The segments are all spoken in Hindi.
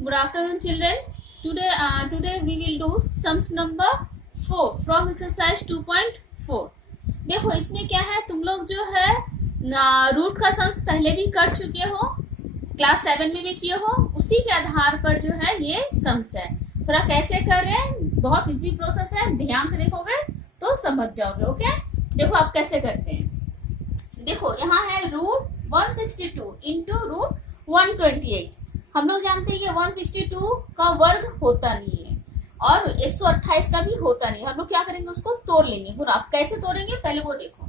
Good afternoon, children. Today we will do sums number 4 from exercise 2.4. देखो इसमें क्या है, तुम लोग जो है रूट का सम्स पहले भी कर चुके हो, क्लास 7 में भी किए हो। उसी के आधार पर जो है ये सम्स है। थोड़ा कैसे कर रहे हैं, बहुत इजी प्रोसेस है, ध्यान से देखोगे तो समझ जाओगे। ओके, देखो आप कैसे करते हैं। देखो यहाँ है रूट 162 इंटू रूट 128। हम लोग जानते हैं कि 162 का वर्ग होता नहीं है और 128 का भी होता नहीं। हम लोग क्या करेंगे, उसको तोड़ लेंगे। गुना आप कैसे तोड़ेंगे पहले वो देखो।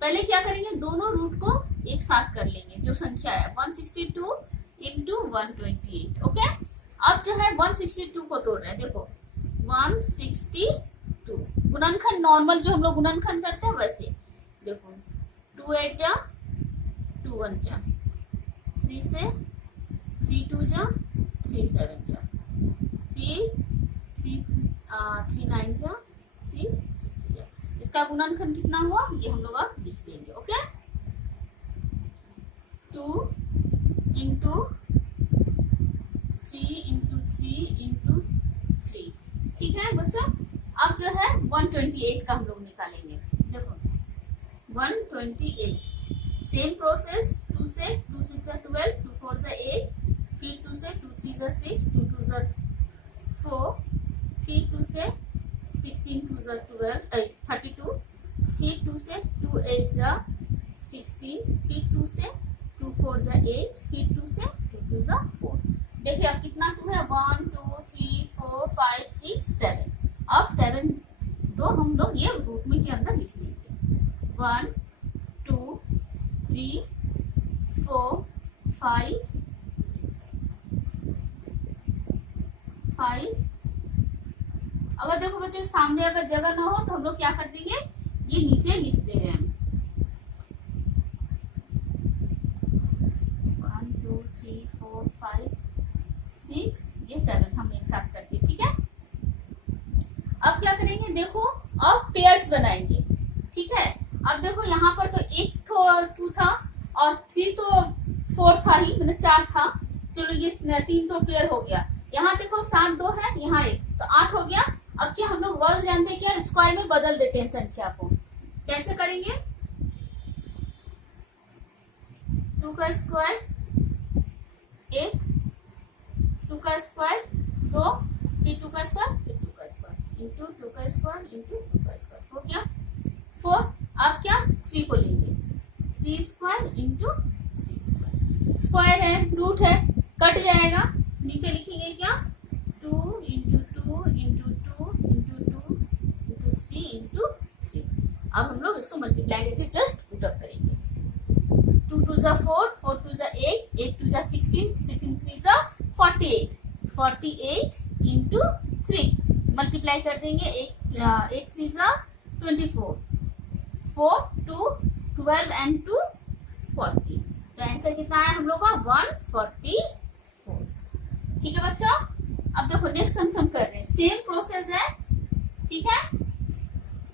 पहले क्या करेंगे, दोनों रूट को एक साथ कर लेंगे। जो संख्या है 162 इंटू 128। ओके, अब जो है 162 को तोड़ रहे हैं। देखो 162 गुणनखंड नॉर्मल जो हम लोग गुणनखंड करते हैं वैसे। देखो 2 8 जा 2 1 जा, 3 से 3 2 जा 3 7 जा, फिर 3 9 जा, फिर 6 जा। इसका गुणनखंड कितना हुआ ये हम लोग अब लिख देंगे। Okay, 2 into 3 into 3 into 3। ठीक है बच्चों, अब जो है 128 का हम लोग निकालेंगे। देखो 128 सेम प्रोसेस। 2 से 2 6 12, 2 4 8, फिर 2 से 2 3 6, 2 2 4, फिर 2 से 16 2 12 32, फिर 2 से 2 8 16, फिर 2 से 2 4 8, फिर 2 से 2 2 4। देखिए अब कितना 2 है, 1 2 3 4 5 6 7। अब 7 तो हम लोग ये रूट में के अंदर लिख लेंगे। 1 2 3 4 5 5। अगर देखो बच्चों सामने अगर जगह ना हो तो हम लोग क्या कर देंगे, ये नीचे लिख दे रहे हैं। 1 2 3 4 5 6, ये 7 हम एक साथ करते हैं। ठीक है, अब क्या करेंगे, देखो अब पेयर्स बनाएंगे। ठीक है, अब देखो यहाँ पर तो 1 2 था और 3 तो 4 था ही, मतलब 4 था। चलो ये 3 तो पेयर हो गया। यहाँ देखो 7 2 है, यहाँ 1 तो 8 हो गया। अब क्या हम लोग वर्ग जानते हैं क्या, स्क्वायर में बदल देते हैं संख्या को। कैसे करेंगे, 2 का स्क्वायर 1, 2 का स्क्वायर 2, फिर 2 का स्क्वायर, फिर 2 का स्क्वायर इंटू 2 का स्क्वायर इंटू 2 का स्क्वायर हो गया 4। अब क्या 3 को लेंगे, 3 स्क्वायर इंटू 3 स्क्वायर। स्क्वायर है, रूट है, कट जाएगा। नीचे लिखेंगे क्या, 2 into 2 into 2 into 2 into 3 into 3। अब हम लोग इसको मल्टीप्लाई करके जस्ट पुट अप करेंगे। 2 2 जा 4, 4 2 जा 8, 8 2 जा 16, 16 3 जा 48, 48 इंटू 3 मल्टीप्लाई कर देंगे। 8 3 जा 24, 4 2 12 एंड 2 40। तो आंसर कितना है हम लोग का 144। ठीक है बच्चों, अब देखो नेक्स्ट हम कर रहे हैं, सेम प्रोसेस है। ठीक है,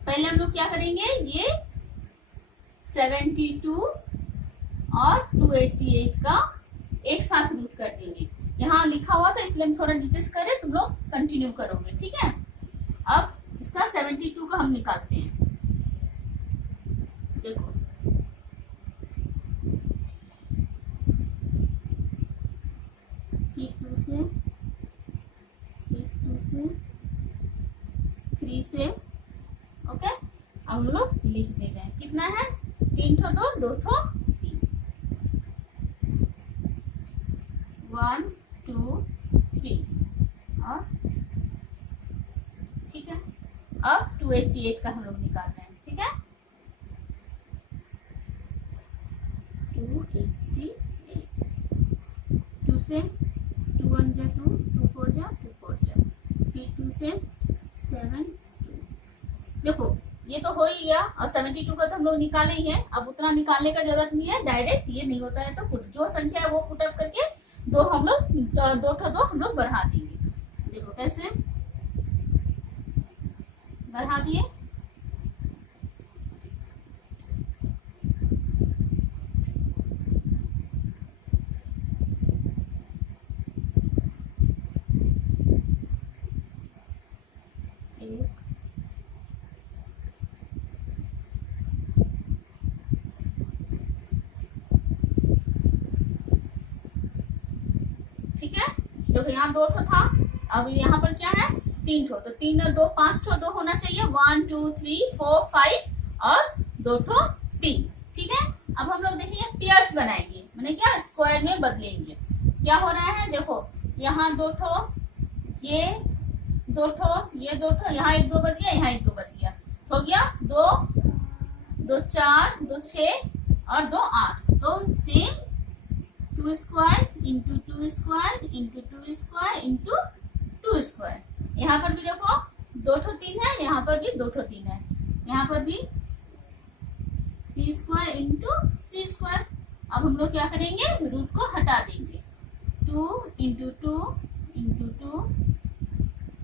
पहले हम लोग क्या करेंगे, ये 72 और 288 का एक साथ रूट कर देंगे। यहाँ लिखा हुआ था इसलिए हम थोड़ा नीचे से करें, तुम लोग कंटिन्यू करोगे। ठीक है, अब इसका 72 का हम निकालते हैं। देखो P2 से 3 से ओके, हम लोग लिख दे रहे हैं। कितना है, 3 ठो 2 2 ठो 3, 1 2 3 और ठीक है। अब 288 का हम लोग निकाल रहे हैं। ठीक है, 288, 2 से 2 1 जा 2, 2 4 जा 2 4 जा, फिर 2 से 7 2। देखो ये तो हो ही गया और 72 का तो हम लोग निकाले ही है। अब उतना निकालने का जरूरत नहीं है, डायरेक्ट ये नहीं होता है तो जो संख्या है वो पुट अप करके दो हम लोग बढ़ा देंगे। देखो कैसे बढ़ा दिए, देखो यहाँ 2 ठो था, अब यहाँ पर क्या है 3 ठो, तो 3 और 2 5 ठो 2 होना चाहिए, 1 2 3 4 5 और 2 ठो 3। ठीक है, अब हम लोग देखिए पेयर्स बनाएंगे, मैंने क्या स्क्वायर में बदलेंगे। क्या हो रहा है देखो, यहाँ 2 ठो, ये 2 ठो, ये 2 ठो, यहाँ 1 2 बच गया, यहाँ 1 2 बच गया, हो गया 2 2 4 2 6 और 2 8। तो same 2 square into 2 square into 2 square into 2 square. यहाँ पर भी देखो 2 ठो 3 है, यहाँ पर भी 2 ठो 3 है, यहाँ पर भी 3 स्क्वायर इंटू 3 स्क्वायर। अब हम लोग क्या करेंगे, रूट को हटा देंगे, 2 इंटू 2 इंटू 2,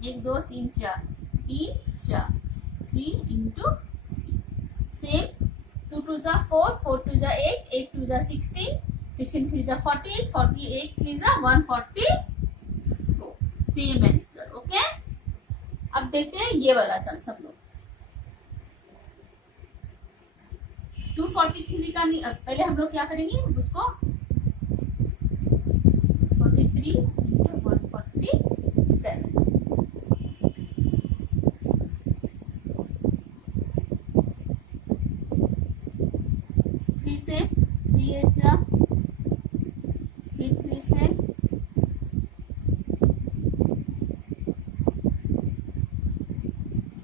1 2 3 4 3 4, 3 इंटू 3। सेम 2 2 जा 4 4 2 जा 8 8 2 जा 16 16 3 जा 48 48 3 जा 144। Same answer. ओके, अब देखते हैं ये वाला सम सब लोग। 243 का नहीं, पहले हम लोग क्या करेंगे उसको 43 इंटू 147। 3 से 3 8 जा 3 से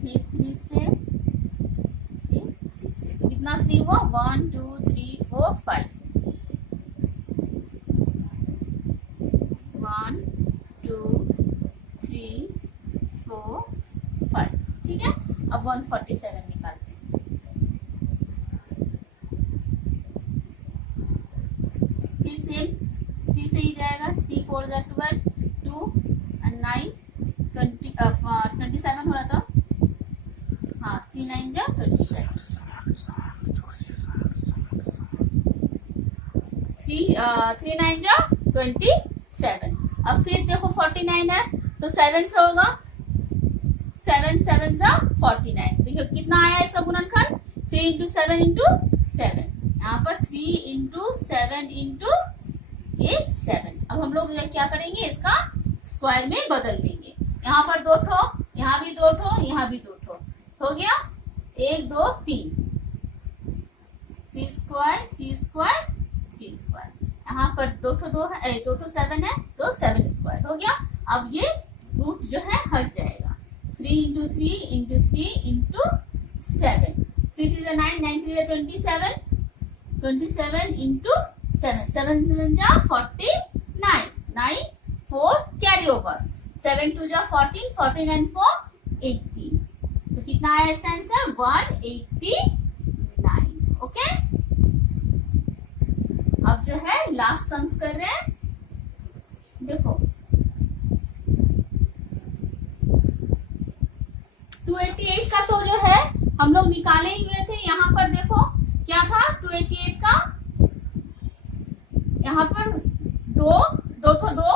3 से 3 से, तो कितना 3 हुआ, 1 2 3 4 5, 1 2 3 4 5। ठीक है, अब 147 निकालते हैं। फिर से 3 से ही जाएगा, 3 4 जा 12 2 और 9 27 हो रहा था, हाँ 3 9 जा 27, 3 9 जा 27। अब फिर देखो 49 है तो 7 से होगा, 7 7 जा 49। देखो कितना आया इसका गुणनखंड, 3 इंटू 7 इंटू 7, यहाँ पर 3 इंटू 7 इंटू ये 7। अब हम लोग क्या करेंगे, इसका स्क्वायर में बदल देंगे। यहाँ पर 2 ठो, यहाँ भी 2 ठो, यहाँ भी 2 ठो, हो गया 1 2 3, 3 स्क्वायर 3 स्क्वायर 3 स्क्वायर। यहाँ पर 2 ठो 2 है, 2 ठो 7 है तो 7 स्क्वायर हो गया। अब ये रूट जो है हट जाएगा, 3 इंटू 3 इंटू 3 इंटू 7, 3 3 9 9 3 27 27 इंटू 7 7 7 जा 49 9 4 कैरी ओवर, 7 2 जा 14 49 4 18। तो कितना आया इसका आंसर, 189। ओके, अब जो है लास्ट सम्स कर रहे हैं। देखो 288 का तो जो है हम लोग निकाले ही हुए थे। यहाँ पर देखो क्या था 288 का, यहाँ पर 2 ठो 2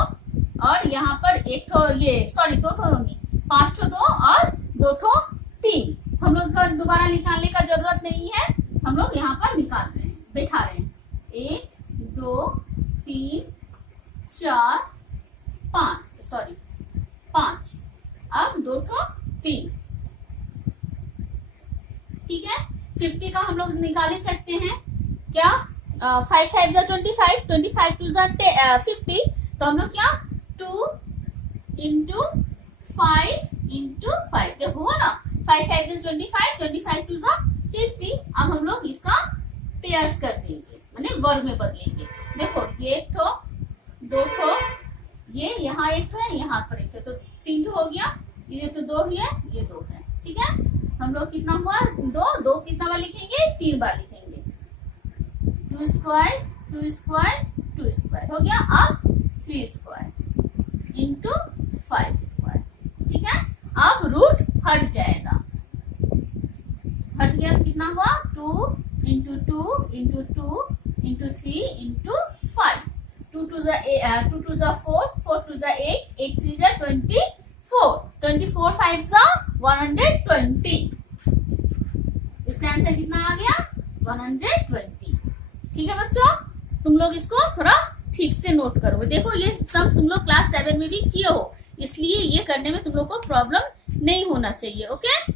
और यहाँ पर 1 ठो, ये सॉरी 2 ठो नहीं 5 ठो 2 और 2 ठो 3। हम लोग का दोबारा निकालने का जरूरत नहीं है, हम लोग यहाँ पर निकाल रहे हैं, बैठा रहे हैं। 1 2 3 4 5, सॉरी 5, अब 2 ठो 3। ठीक है, 50 का हम लोग निकाल ही सकते हैं क्या, 5 5 जा 25 25 2 जा 50, तो हम लोग क्या 2 इंटू 5 इंटू 5, देखो हुआ ना, 5 5 जा 25 25 2 जा 50। अब हम लोग इसका पेयर्स कर देंगे, माने वर्ग में बदलेंगे। देखो ये 1 ठो 2 ठो, ये यहाँ 1 ठो है, यहाँ पर 1 ठो, तो 3 ठो हो गया, ये तो 2 है, ये 2 है। ठीक है, हम लोग कितना हुआ 2 कितना बार लिखेंगे, 3 बार लिखेंगे, 2 स्क्वायर 2 स्क्वायर 2 स्क्वायर हो गया। अब 3 स्क्वायर इंटू 5 स्क्वायर। ठीक है, अब रूट हट जाएगा, हट गया तो कितना हुआ 2 इंटू 2 इंटू 2 इंटू 3 इंटू 5, 2 2 जा 4 4 2 जा 8 8 3 जा 24 24 5 जा 120। इसका आंसर कितना आ गया 120। ठीक है बच्चों, तुम लोग इसको थोड़ा ठीक से नोट करो। देखो ये सम तुम लोग क्लास 7 में भी किए हो, इसलिए ये करने में तुम लोग को प्रॉब्लम नहीं होना चाहिए। ओके।